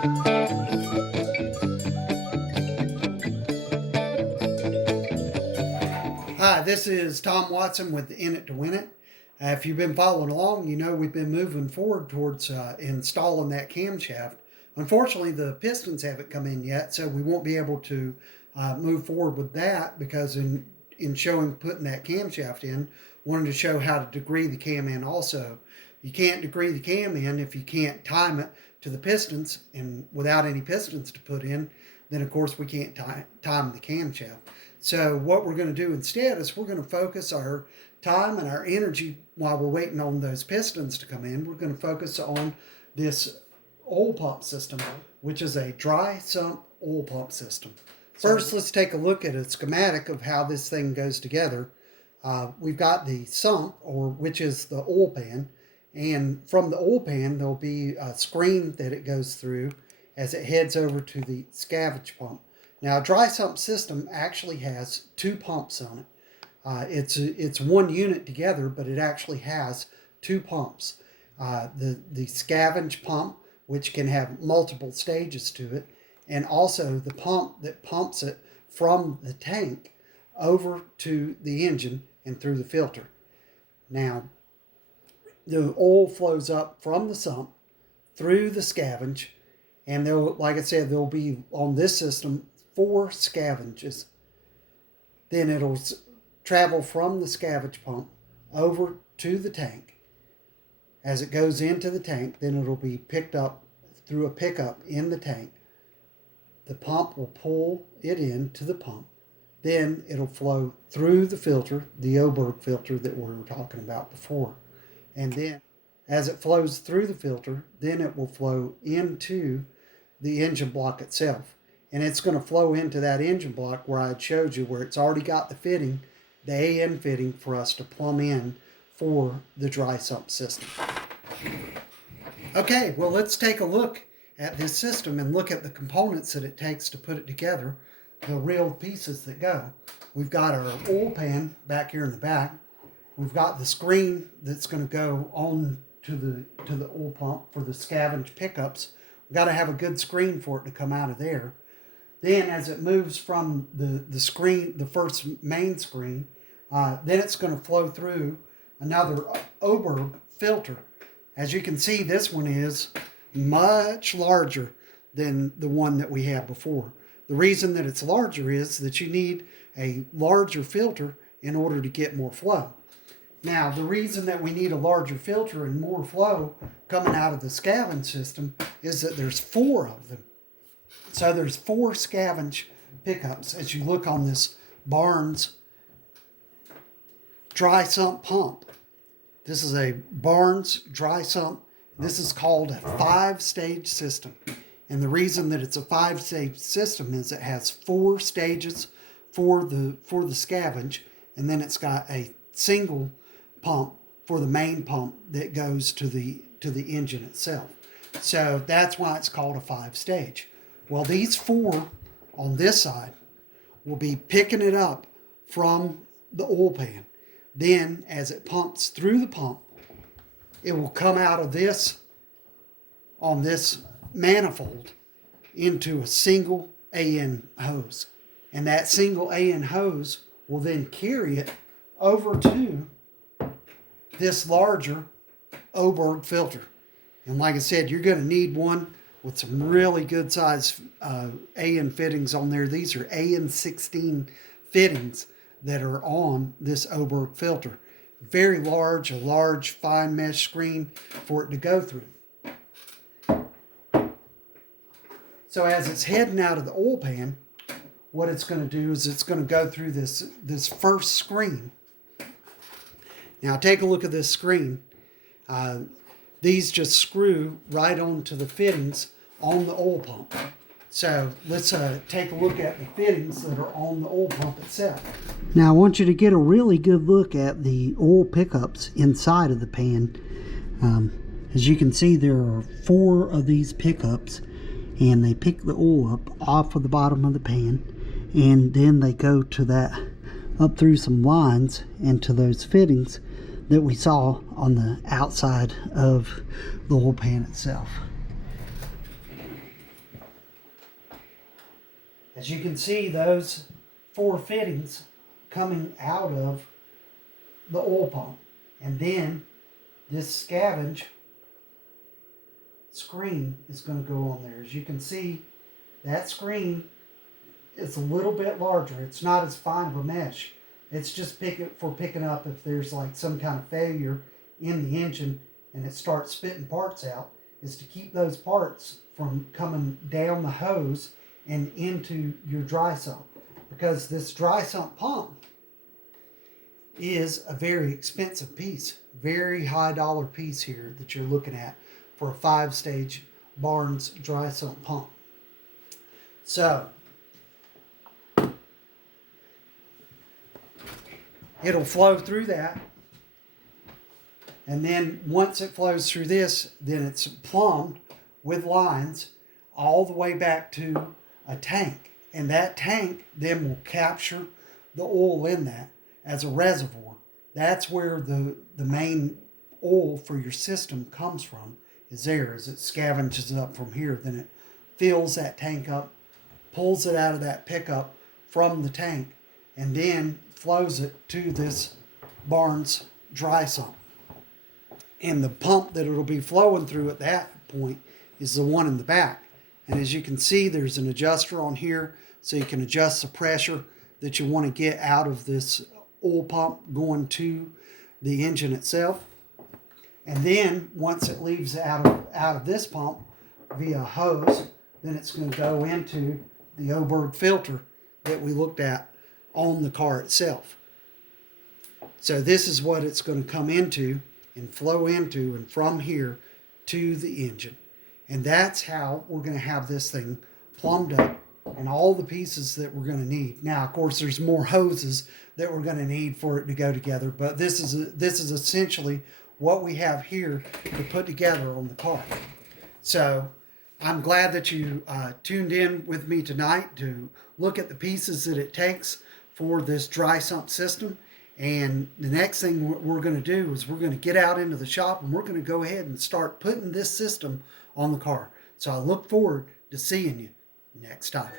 Hi, this is Tom Watson with In It to Win It. If you've been following along, you know we've been moving forward towards installing that camshaft. Unfortunately, the pistons haven't come in yet, so we won't be able to move forward with that because in showing putting that camshaft in, wanted to show how to degree the cam in also. You can't degree the cam in if you can't time it to the pistons, and without any pistons to put in, then of course we can't time the camshaft. So what we're going to do instead is we're going to focus our time and our energy while we're waiting on those pistons to come in. We're going to focus on this oil pump system, which is a dry sump oil pump system. First, let's take a look at a schematic of how this thing goes together. We've got the sump, which is the oil pan, and from the oil pan there'll be a screen that it goes through as it heads over to the scavenge pump. Now, a dry sump system actually has two pumps on it. It's one unit together, but it actually has two pumps. The scavenge pump, which can have multiple stages to it, and also the pump that pumps it from the tank over to the engine and through the filter. Now, the oil flows up from the sump through the scavenge, and like I said, there'll be on this system 4 scavenges. Then it'll travel from the scavenge pump over to the tank. As it goes into the tank, then it'll be picked up through a pickup in the tank. The pump will pull it into the pump. Then it'll flow through the filter, the Oberg filter that we were talking about before. And then as it flows through the filter, then it will flow into the engine block itself. And it's going to flow into that engine block where I had showed you, where it's already got the fitting, the AN fitting for us to plumb in for the dry sump system. Okay, well, let's take a look at this system and look at the components that it takes to put it together, the real pieces that go. We've got our oil pan back here in the back. We've got the screen that's going to go on to the oil pump for the scavenge pickups. We've got to have a good screen for it to come out of there. Then as it moves from the screen, the first main screen, then it's going to flow through another Oberg filter. As you can see, this one is much larger than the one that we had before. The reason that it's larger is that you need a larger filter in order to get more flow. Now, the reason that we need a larger filter and more flow coming out of the scavenge system is that there's 4 of them. So there's 4 scavenge pickups as you look on this Barnes dry sump pump. This is a Barnes dry sump. This is called a 5-stage system. And the reason that it's a 5-stage system is it has 4 stages for the scavenge, and then it's got a single pump for the main pump that goes to the engine itself. So that's why it's called a 5-stage. Well, these 4 on this side will be picking it up from the oil pan. Then, as it pumps through the pump, it will come out of this, on this manifold, into a single AN hose. And that single AN hose will then carry it over to this larger Oberg filter. And like I said, you're going to need one with some really good size AN fittings on there. These are AN 16 fittings that are on this Oberg filter. Very large, a large fine mesh screen for it to go through. So as it's heading out of the oil pan, what it's going to do is it's going to go through this first screen. Now take a look at this screen. These just screw right onto the fittings on the oil pump. So let's take a look at the fittings that are on the oil pump itself. Now I want you to get a really good look at the oil pickups inside of the pan. As you can see, there are 4 of these pickups, and they pick the oil up off of the bottom of the pan, and then they go to that, up through some lines and to those fittings that we saw on the outside of the oil pan itself. As you can see, those 4 fittings coming out of the oil pump. And then this scavenge screen is going to go on there. As you can see, that screen is a little bit larger. It's not as fine of a mesh. It's just for picking up if there's like some kind of failure in the engine and it starts spitting parts out, is to keep those parts from coming down the hose and into your dry sump. Because this dry sump pump is a very expensive piece, very high dollar piece here that you're looking at for a 5-stage Barnes dry sump pump. So it'll flow through that, and then once it flows through this, then it's plumbed with lines all the way back to a tank, and that tank then will capture the oil in that as a reservoir. That's where the main oil for your system comes from, is there, as it scavenges up from here. Then it fills that tank up, pulls it out of that pickup from the tank, and then flows it to this Barnes dry sump. And the pump that it'll be flowing through at that point is the one in the back. And as you can see, there's an adjuster on here, so you can adjust the pressure that you want to get out of this oil pump going to the engine itself. And then once it leaves out of this pump via hose, then it's going to go into the Oberg filter that we looked at on the car itself. So this is what it's going to come into and flow into, and from here to the engine. And that's how we're going to have this thing plumbed up and all the pieces that we're going to need. Now, of course, there's more hoses that we're going to need for it to go together, but this is essentially what we have here to put together on the car. So I'm glad that you tuned in with me tonight to look at the pieces that it takes for this dry sump system. And the next thing we're going to do is we're going to get out into the shop and we're going to go ahead and start putting this system on the car. So I look forward to seeing you next time.